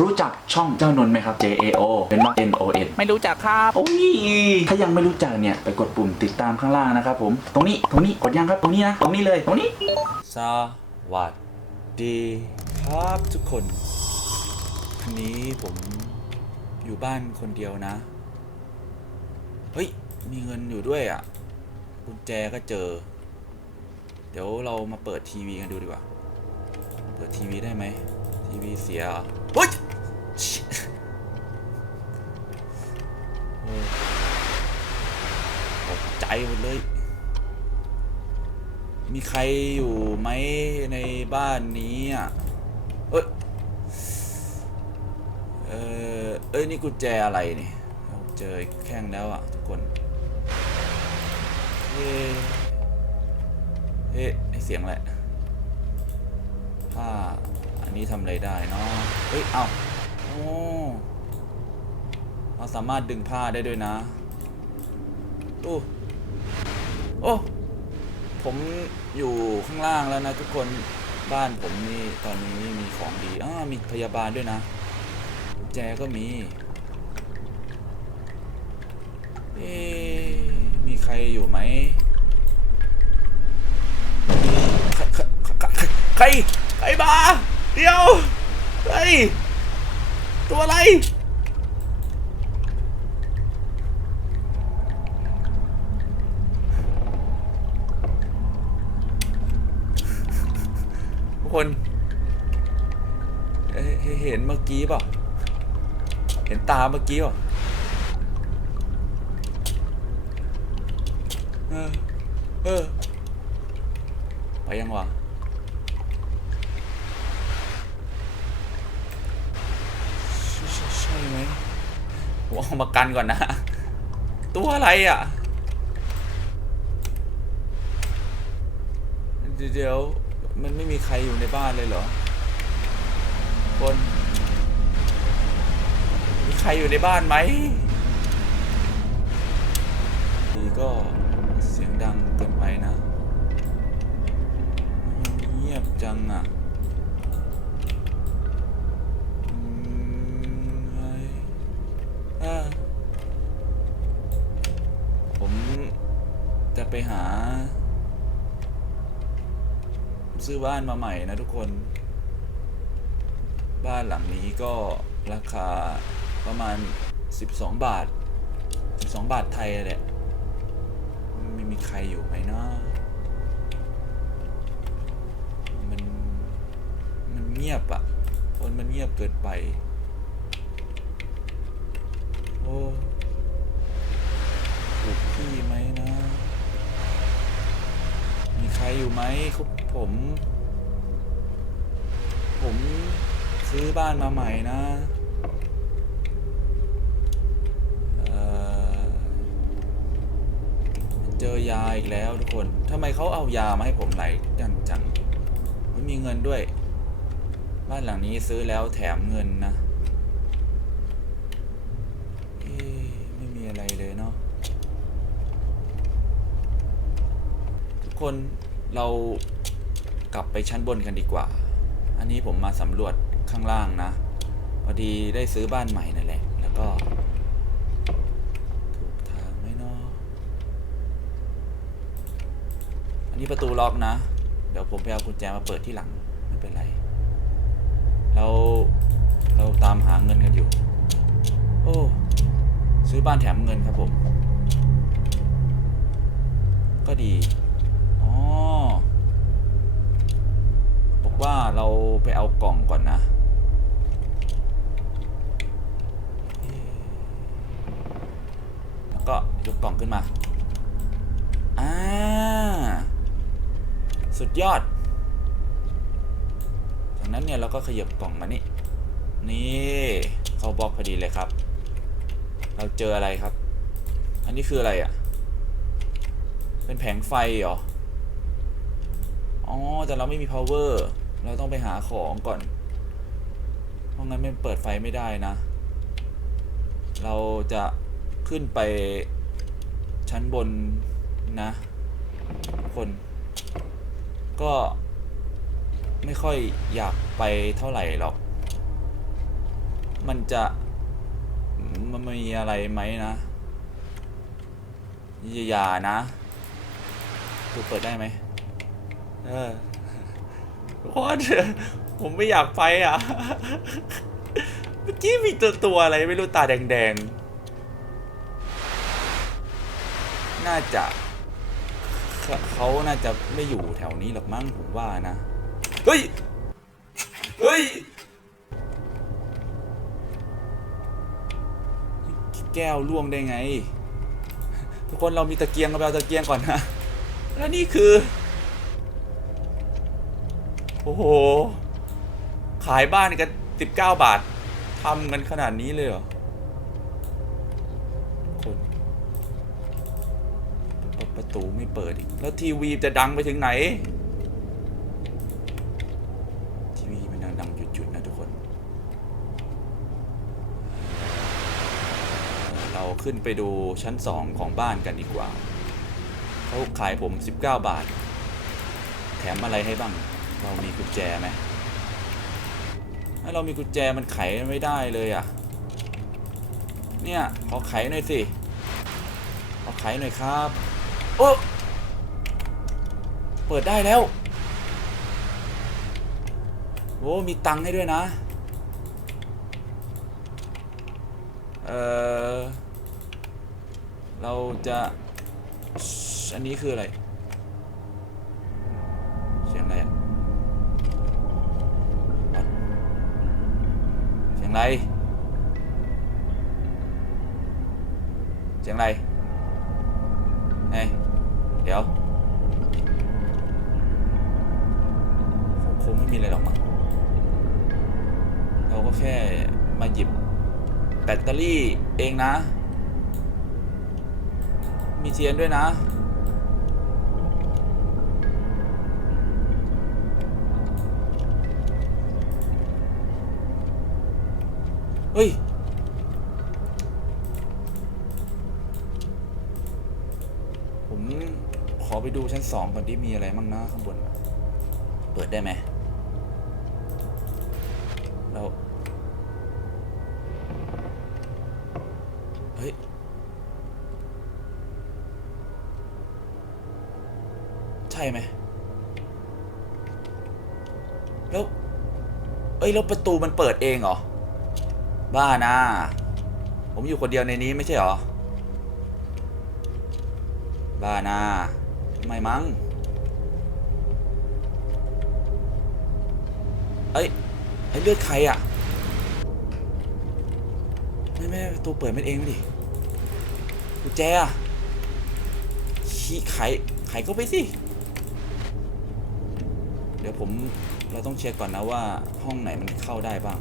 รู้จักช่องเจ้านนท์ไหมครับ J A O เป็นว่า N O N ไม่รู้จักครับ โอ้ย ถ้ายังไม่รู้จักเนี่ยไปกดปุ่มติดตามข้างล่างนะครับผม ตรงนี้ ตรงนี้ กดยังครับ ตรงนี้นะ ตรงนี้เลย ตรงนี้ สวัสดีครับทุกคน วันนี้ผมอยู่บ้านคนเดียวนะ เฮ้ย มีเงินอยู่ด้วยอะ กุญแจก็เจอ เดี๋ยวเรามาเปิดทีวีกันดูดีกว่า เปิดทีวีได้ไหมทีวีเสียเหรอเฮ้ยชิโอ้ ตกใจหมดเลย มีใครอยู่ไหมในบ้านนี้อะ เอ้ย เออเอ้ย นี่กุญแจอะไรนี่เราเจอแข้งแล้วอะ ทุกคนเฮ้เฮ้ไอเสียงแหละผ้าอันนี้ทำอะไรได้เนาะเฮ้ย เอาโอ้ เราสามารถดึงผ้าได้ด้วยนะ โอ้ โอ้ ผมอยู่ข้างล่างแล้วนะทุกคน บ้านผมนี่ตอนนี้มีของดีอ้ามีพยาบาลด้วยนะ แจก็มี เอ๊มีใครอยู่ไหมใคร ใครใครใครใครมาเดี๋ยว เฮ้ย ตัวอะไร ทุกคน เห็นเมื่อกี้เปล่าเห็นตาเมื่อกี้เปล่าเออ เออ ไปยังวะใช่ใช่ไหมผมเอามากันก่อนนะ ตัวอะไรอะเดี๋ยวเดี๋ยวมันไม่มีใครอยู่ในบ้านเลยเหรอ คน มีใครอยู่ในบ้านไหมนี่ก็เสียงดังเกินไปนะ เงียบจังอะอืมไอ้อ่าผม จะไปหา ซื้อบ้านมาใหม่นะทุกคน บ้านหลังนี้ก็ราคาประมาณ 12 บาท 12 บาทไทยแหละไม่มีใครอยู่ไหมนะมัน มันเงียบอะคนมันเงียบเกินไป โอ้ถูกที่ไหม ใครอยู่ไหมครับผม ผมซื้อบ้านมาใหม่นะเเจอยาอีกแล้วทุกคนทำไมเขาเอายามาให้ผมหลายยันจังไม่มีเงินด้วย บ้านหลังนี้ซื้อแล้วแถมเงินนะเอ๊ะไม่มีอะไรเลยเนาะ ทุก คนเรากลับไปชั้นบนกันดีกว่า อันนี้ผมมาสำรวจข้างล่างนะ พอดีได้ซื้อบ้านใหม่นั่นแหละ แล้วก็ถูกทางไหมเนาะอันนี้ประตูล็อกนะ เดี๋ยวผมไปเอากุญแจมาเปิดที่หลัง ไม่เป็นไร เราเราตามหาเงินกันอยู่ โอ้ ซื้อบ้านแถมเงินครับผม ก็ดี อ๋อ บอก ว่าเราไปเอากล่องก่อนนะแล้วก็ยกกล่องขึ้นมาอ่าสุดยอดจากนั้นเนี่ยเราก็ขยับกล่องมานี่นี่เขาบล็อกพอดีเลยครับ เราเจออะไรครับ อันนี้คืออะไรอะ เป็นแผงไฟเหรอ อ๋อ แต่เราไม่มี power เราต้องไปหาของก่อน เพราะงั้นมันเปิดไฟไม่ได้นะ เราจะขึ้นไปชั้นบนนะคน ก็ไม่ค่อยอยากไปเท่าไหร่หรอก มันจะมันมีอะไรไหมนะอย่าอย่านะ ตัวเปิดได้ไหม เออ ทุกคนผมไม่อยากไปอะ เมื่อกี้มีตัวตัวอะไรไม่รู้ตาแดงๆ น่าจะเขาเขาน่าจะไม่อยู่แถวนี้หรอกมั้งผมว่านะ เฮ้ย เฮ้ย แก้วล่วงได้ไง ทุกคนเรามีตะเกียงเราไปเอาตะเกียงก่อนนะ แล้วนี่คือ โอ้โห ขายบ้านกันสิบเก้าบาททำกันขนาดนี้เลยเหรอ คนประตูไม่เปิดอีก แล้วทีวีจะดังไปถึงไหน ทีวีมันดังๆจุดๆนะทุกคน เราขึ้นไปดูชั้น2ของบ้านกันดีกว่า เขาขายผม 19 บาท แถมอะไรให้บ้าง เรามีกุญแจไหมถ้าเรามีกุญแจมันไขไม่ได้เลยอะ เนี่ย ขอไขหน่อยสิขอไขหน่อยครับ โอ้เปิดได้แล้ว โอ้มีตังค์ให้ด้วยนะ เออเราจะ อันนี้คืออะไร ไร เสียงอะไรเฮ้ยเดี๋ยวคงไม่มีอะไรหรอกมั้งเราก็แค่มาหยิบแบตเตอรี่เองนะ มีเทียนด้วยนะ เฮ้ย ผมขอไปดูชั้นสองก่อนที่มีอะไรมั่งนะข้างบน เปิดได้ไหมเราเฮ้ย ใช่ไหมแล้วเอ้ย แล้วประตูมันเปิดเองเหรอ บ้านะ ผมอยู่คนเดียวในนี้ไม่ใช่หรอ บ้านะไม่มั้ง เอ้ยไอ้เลือดใครอะ ไม่ไม่ประตูเปิดไม่เองไม่ดิกุญแจอะขี้ไขไขเข้าไปสิ เดี๋ยวผมเราต้องเช็คก่อนนะว่าห้องไหนมันเข้าได้บ้าง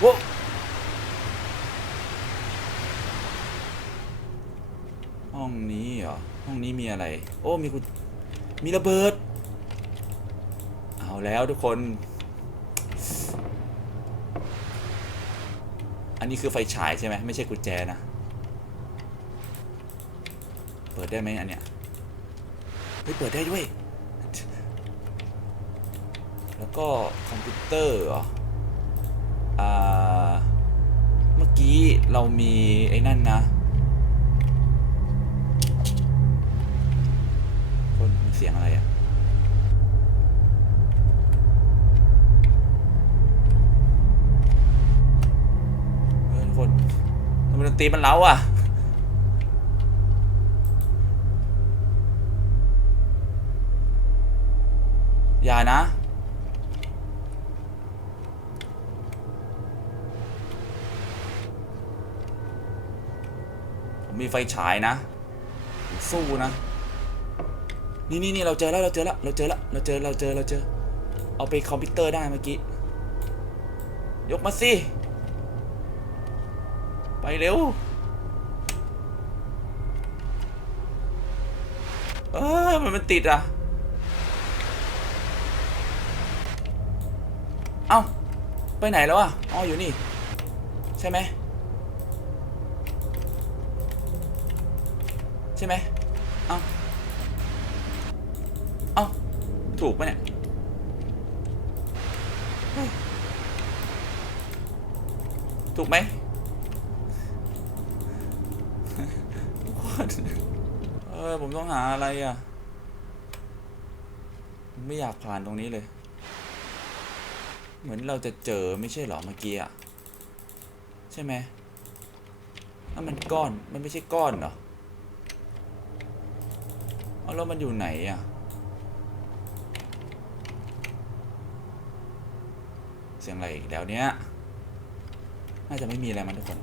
โว้ ห้องนี้เหรอ ห้องนี้มีอะไร โอ้ มีกุญมีระเบิด เอาแล้วทุกคน อันนี้คือไฟฉายใช่ไหมไม่ใช่กุญแจนะ เปิดได้ไหมอันเนี้ยเฮ้ยเปิดได้ด้วย แล้วก็คอมพิวเตอร์เหรอ อ่า เมื่อกี้เรามีไอ้นั่นนะ คนมีเสียง อะไรอะเออทุกคนทำไมดนตรีมันเล้าอะอย่านะผมมีไฟฉายนะ สู้นะ นี่นี่นี่เราเจอแล้วเราเจอแล้วเราเจอแล้วเราเจอเราเจอเราเจอ เอาไปคอมพิวเตอร์ได้เมื่อกี้ ยกมาสิ ไปเร็วเออมันมันติดอะ เอ้า ไปไหนแล้วอะ อ๋อ อยู่นี่ ใช่ไหม ใช่ไหม ถูกปะเนี่ยถูกไหมเออผมต้องหาอะไรอะ ไม่อยากผ่านตรงนี้เลย เหมือนเราจะเจอไม่ใช่หรอเมื่อกี้อะ ใช่ไหมนั่นมันก้อน มันไม่ใช่ก้อนเหรอ เอาแล้วมันอยู่ไหนอะ สียงอะไรอีกแล้วเนี้ยน่าจะไม่มีอะไรมันทุกคน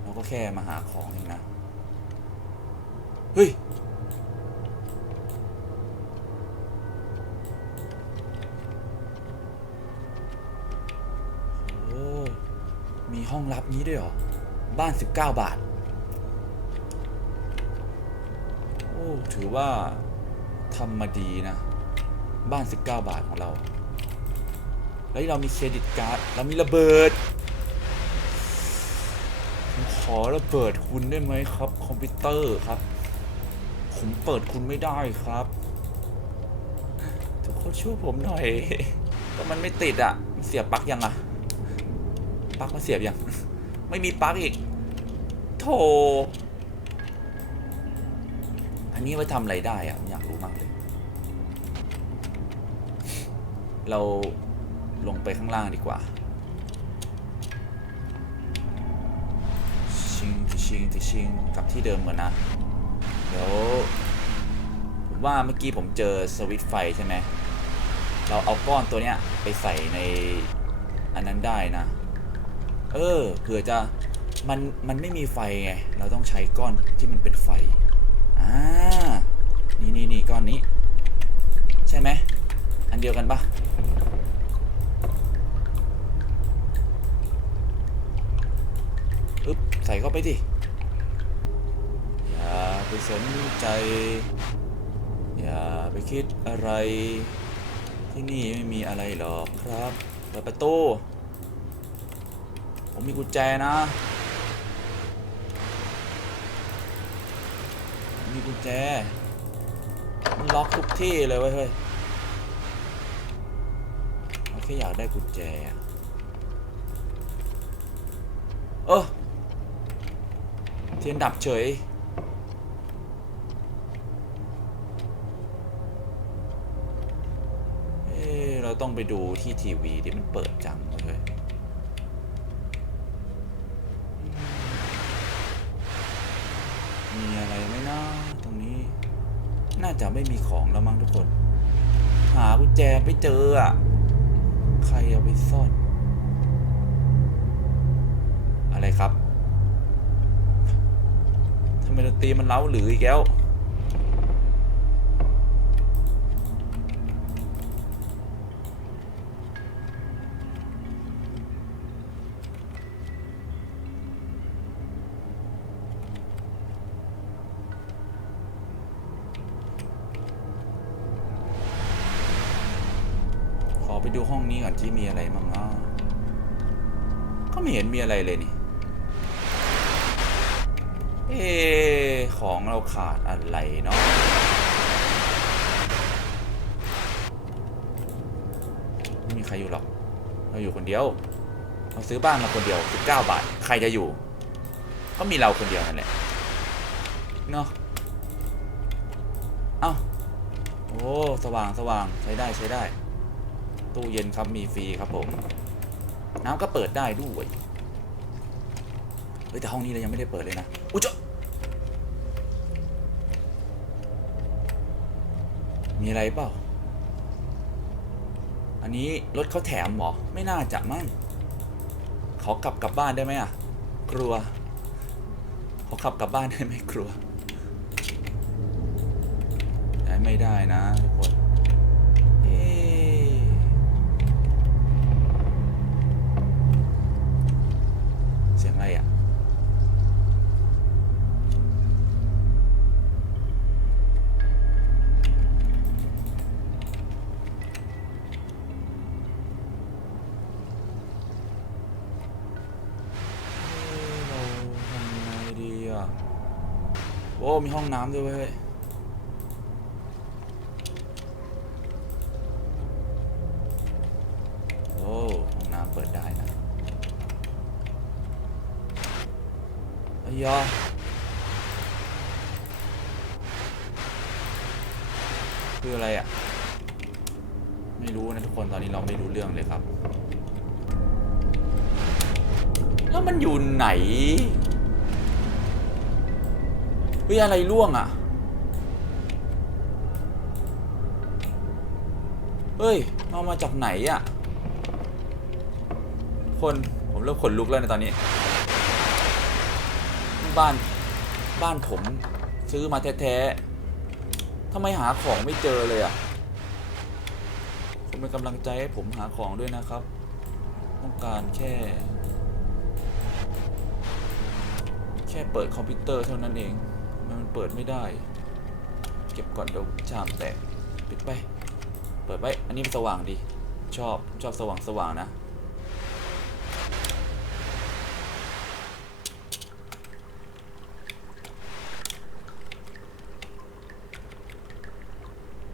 เราก็แค่มาหาของเองนะ เฮ้ย โอ้ มีห้องลับนี้ด้วยเหรอ บ้าน 19 บาท โอ้ ถือว่าทำมาดีนะ บ้าน 19 บาทของเรา แล้วเรามีเครดิตการ์ดเรามีระเบิดผมขอระเบิดคุณได้ไหมครับ คอมพิวเตอร์ครับ ผมเปิดคุณไม่ได้ครับทุกคนช่วยผมหน่อยก็มันไม่ติดอะเสียบปลั๊กยังอะปลั๊กมาเสียบยังไม่มีปลั๊กอีกโธ่อันนี้ไว้ทำอะไรได้อะอยากรู้มากเลย เรา ลงไปข้างล่างดีกว่าชิงติชิงติชิงกลับที่เดิมก่อนนะ เดี๋ยวผมว่าเมื่อกี้ผมเจอสวิตไฟใช่ไหม เราเอาก้อนตัวเนี้ยไปใส่ในอันนั้นได้นะ เออเผื่อจะมันมันไม่มีไฟไง เราต้องใช้ก้อนที่มันเป็นไฟ อ่า นี่นี่นี่ก้อนนี้ ใช่ไหม อันเดียวกันปะ อึ๊บใส่เข้าไปดิอย่าไปสนใจ อย่าไปคิดอะไร ที่นี่ไม่มีอะไรหรอกครับเปิดประตูผมมีกุญแจนะ มีกุญแจ มันล็อกทุกที่เลยเว้ยเฮ้ยแค่อยากได้กุญแจอะเออ ทียนดับเฉย เอ๊ะเราต้องไปดูที่ทีวีที่มันเปิดจังเลยมีอะไรไหมนะตรงนี้ น่าจะไม่มีของแล้วมั้งทุกคน หากุญแจไม่เจออะ ใครเอาไปซ่อน อะไรครับทำไมดนตรีมันเล้าหรืออีกแล้วขอไปดูห้องนี้ก่อนที่มีอะไรมั่งนะก็ไม่เห็นมีอะไรเลยนี่ เอ๊ะ ของเราขาดอะไรเนาะไม่มีใครอยู่หรอก เราอยู่คนเดียว เราซื้อบ้านมาคนเดียว 19 บาท ใครจะอยู่ ก็มีเราคนเดียวนั่นแหละเนาะเอ้าโอ้สว่างสว่างใช้ได้ใช้ได้ ตู้เย็นครับมีฟรีครับผม น้ำก็เปิดได้ด้วยเฮ้ยแต่ห้องนี้เรายังไม่ได้เปิดเลยนะ อุ้ยเจ้า มีอะไรเปล่า อันนี้รถเขาแถมหรอ ไม่น่าจะมั้งขอกลับกลับบ้านได้ไหมอะ กลัว ขอขับกลับบ้านได้ไหมกลัว ได้ไม่ได้นะทุกคนเอเสียงอะไรอะ เอ๊ะเราทำยังไงดีอะ โอ้ มีห้องน้ำด้วยเว้ยโอ้ห้องน้ำเปิดได้นะยอคืออะไรอะ ไม่รู้นะทุกคนตอนนี้เราไม่รู้เรื่องเลยครับ แล้วมันอยู่ไหน เฮ้ยอะไรร่วงอะ เฮ้ยเอามาจากไหนอะ คนผมเริ่มขนลุกแล้วในตอนนี้ บ้านบ้านผมซื้อมาแท้ๆทำไมหาของไม่เจอเลยอะคุณเป็นกำลังใจให้ผมหาของด้วยนะครับ ต้องการแค่ แค่เปิดคอมพิวเตอร์เท่านั้นเอง เปิดไม่ได้ เก็บก่อนเดี๋ยวชามแตกปิดไป เปิดไว้ อันนี้มันสว่างดี ชอบชอบสว่างสว่างนะ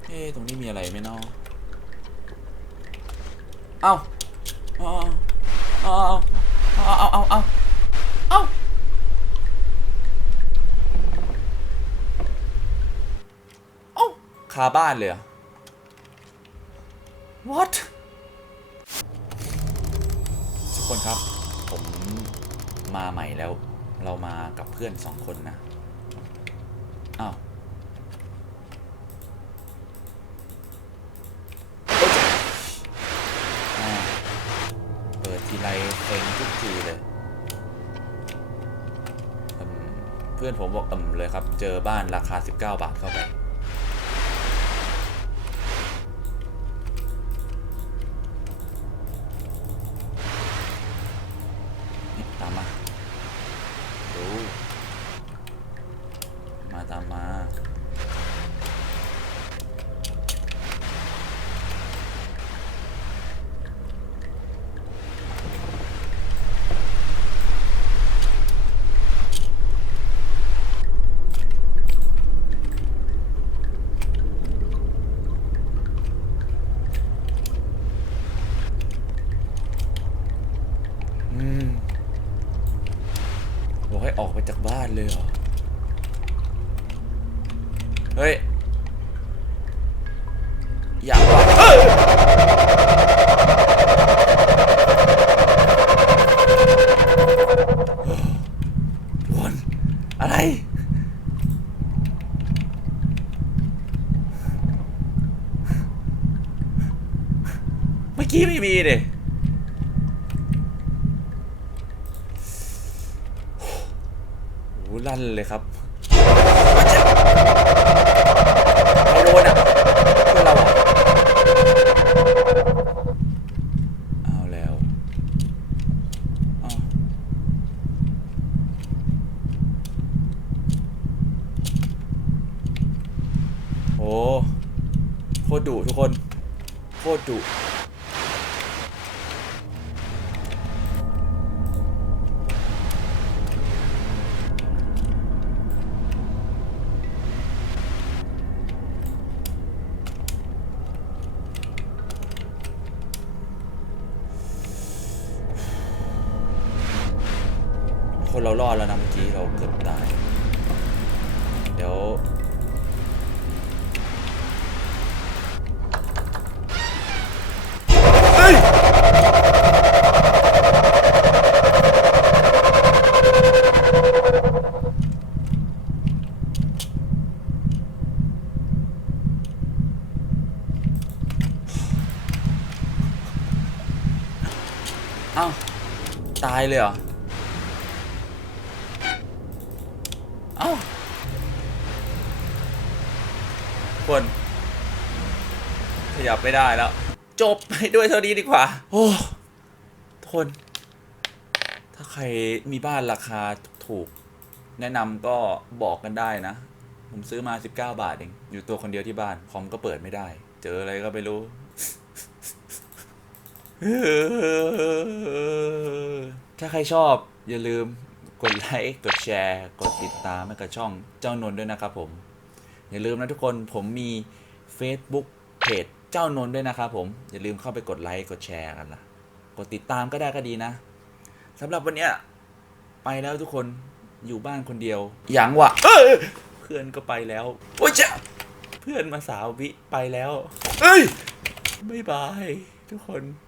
เอ๊ตรงนี้มีอะไรไหมเนาะเอ้าเอาเอาเอาเอาเอาเอาเอาเอาคาบ้านเลยอะ what ทุกคนครับ ผมมาใหม่แล้ว เรามากับเพื่อนสองคนนะอ้าวเปิดทีไรเซ็งทุกทีเลย เพื่อนผมบอกอืมเลยครับ เจอบ้านราคา 19 บาทเข้าไป นี่ตามมา ดู มาตามมา อืมบอกให้ออกไปจากบ้านเลยเหรอ เฮ้ย อยากว่าเอ้ยทุกคนอะไร เมื่อกี้ไม่มีเลย โอ้โหลั่นเลยครับใครโดนอะเพื่อนเราเหรอเอาแล้วเอา โอ้โคตรดุทุกคน โคตรดุ ฮ้ยเอ้าตายเลยเหรอ เอ้าคนขยับไม่ได้แล้ว จบ ด้วยเท่านี้ดีกว่า โอ้ทน ถ้าใครมีบ้านราคาถูก แนะนำก็บอกกันได้นะ ผมซื้อมา 19 บาทเอง อยู่ตัวคนเดียวที่บ้านคอมก็เปิดไม่ได้ เจออะไรก็ไม่รู้ ถ้าใครชอบอย่าลืมกดไลค์กดแชร์ กดติดตามให้กับช่องเจ้านนด้วยนะครับผม อย่าลืมนะทุกคนผมมี Facebook เพจ เจ้านนด้วยนะครับผมอย่าลืมเข้าไปกดไลค์กดแชร์กันนะกดติดตามก็ได้ก็ดีนะสำหรับวันนี้ไปแล้วทุกคนอยู่บ้านคนเดียวอย่างวะเอ้ยเพื่อนก็ไปแล้วโอ้ยจ้ะเพื่อนมาสาววิไปแล้ว เอ้ยบ๊ายบายทุกคน